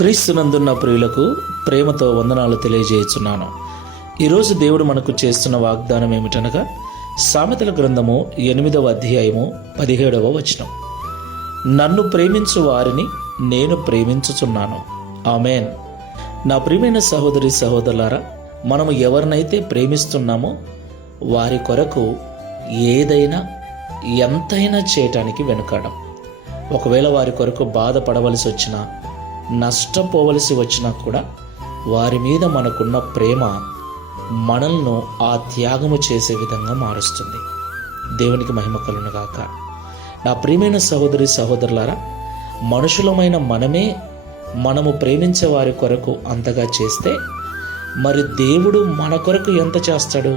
క్రీస్తునందున్న ప్రియులకు ప్రేమతో వందనాలు తెలియజేయుచున్నాను. ఈరోజు దేవుడు మనకు చేస్తున్న వాగ్దానం ఏమిటనగా సామెతల గ్రంథము 8వ అధ్యాయము 17వ వచనం. నన్ను ప్రేమించు వారిని నేను ప్రేమించుచున్నాను. ఆమెన్. నా ప్రియమైన సహోదరి సహోదరులారా, మనము ఎవరినైతే ప్రేమిస్తున్నామో వారి కొరకు ఏదైనా ఎంతైనా చేయటానికి వెనుకాడం. ఒకవేళ వారి కొరకు బాధపడవలసి వచ్చినా, నష్టపోవలసి వచ్చినా కూడా వారి మీద మనకున్న ప్రేమ మనల్ని ఆ త్యాగము చేసే విధంగా మారుస్తుంది. దేవునికి మహిమ కలుగును గాక. నా ప్రియమైన సహోదరి సహోదరులారా, మనుషులమైన మనము ప్రేమించే వారి కొరకు అంతగా చేస్తే మరి దేవుడు మన కొరకు ఎంత చేస్తాడు?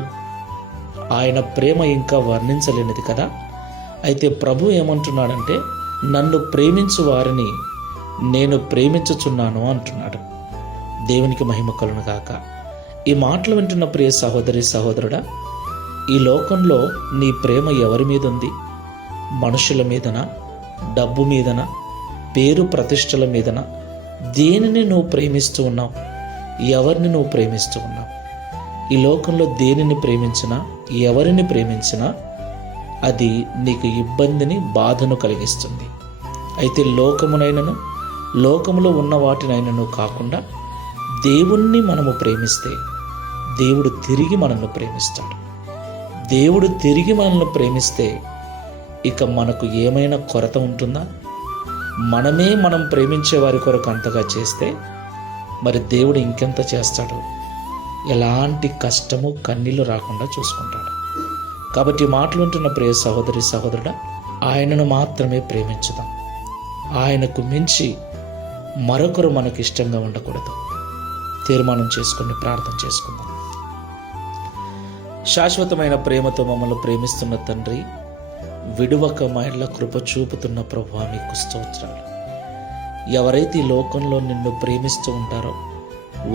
ఆయన ప్రేమ ఇంకా వర్ణించలేనిది కదా. అయితే ప్రభు ఏమంటున్నాడంటే, నన్ను ప్రేమించు వారిని నేను ప్రేమించుచున్నాను అంటున్నాడు. దేవునికి మహిమ కలుగును గాక. ఈ మాటలు వింటున్న ప్రియ సహోదరి సహోదరుడా, ఈ లోకంలో నీ ప్రేమ ఎవరి మీద ఉంది? మనుషుల మీదనా? డబ్బు మీదనా? పేరు ప్రతిష్టల మీదనా? దేనిని నువ్వు ప్రేమిస్తూ ఉన్నావు? ఎవరిని నువ్వు ప్రేమిస్తూ ఉన్నావు? ఈ లోకంలో దేనిని ప్రేమించినా, ఎవరిని ప్రేమించినా అది నీకు ఇబ్బందిని, బాధను కలిగిస్తుంది. అయితే లోకములో ఉన్న వాటినైనను కాకుండా దేవుణ్ణి మనము ప్రేమిస్తే దేవుడు తిరిగి మనల్ని ప్రేమిస్తాడు. దేవుడు తిరిగి మనల్ని ప్రేమిస్తే ఇక మనకు ఏమైనా కొరత ఉంటుందా? మనం ప్రేమించే వారి కొరకు అంతగా చేస్తే మరి దేవుడు ఇంకెంత చేస్తాడు? ఎలాంటి కష్టము, కన్నీళ్ళు రాకుండా చూసుకుంటాడు. కాబట్టి మాటలు ఉంటున్న ప్రియ సహోదరి సహోదరుడా, ఆయనను మాత్రమే ప్రేమించుదాం. ఆయనకు మించి మరొకరు మనకు ఇష్టంగా ఉండకూడదు. తీర్మానం చేసుకుని ప్రార్థన చేసుకుందాం. శాశ్వతమైన ప్రేమతో మమ్మల్ని ప్రేమిస్తున్న తండ్రి, విడువక మైళ్ళ కృప చూపుతున్న ప్రభువా, మీకు స్తోత్రాలు. ఎవరైతే ఈ లోకంలో నిన్ను ప్రేమిస్తూ ఉంటారో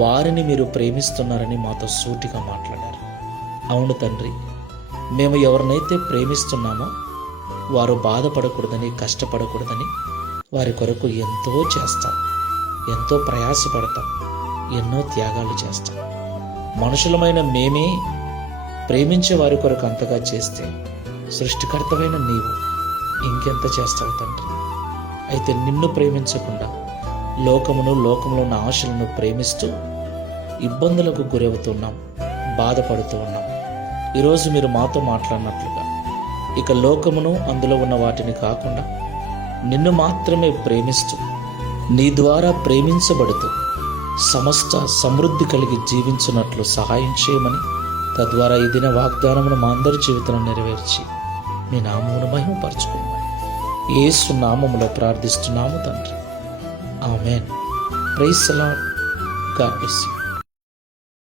వారిని మీరు ప్రేమిస్తున్నారని మాతో సూటిగా మాట్లాడారు. అవును తండ్రి, మేము ఎవరినైతే ప్రేమిస్తున్నామో వారు బాధపడకూడదని, కష్టపడకూడదని వారి కొరకు ఎంతో చేస్తాం, ఎంతో ప్రయాసపడతాం, ఎన్నో త్యాగాలు చేస్తాం. మనుషులమైన మేమే ప్రేమించే వారి కొరకు అంతగా చేస్తే సృష్టికర్తమైన నీవు ఇంకెంత చేస్తావు తండ్రి? అయితే నిన్ను ప్రేమించకుండా లోకములో ఉన్న ఆశలను ప్రేమిస్తూ ఇబ్బందులకు గురవుతున్నాం, బాధపడుతూ ఉన్నాం. ఈరోజు మీరు మాతో మాట్లాడినట్లుగా ఇక లోకమును, అందులో ఉన్న వాటిని కాకుండా నిన్ను మాత్రమే ప్రేమిస్తూ, నీ ద్వారా ప్రేమించబడుతూ సమస్త సమృద్ధి కలిగి జీవించున్నట్లు సహాయం చేయమని, తద్వారా ఈ దిన వాగ్దానమును మా అందరి జీవితంలో నెరవేర్చి మీ నామమును మహిమపరచుకోమని యేసు నామములో ప్రార్థిస్తున్నాము తండ్రి. Amen. Praise the lord. God bless you.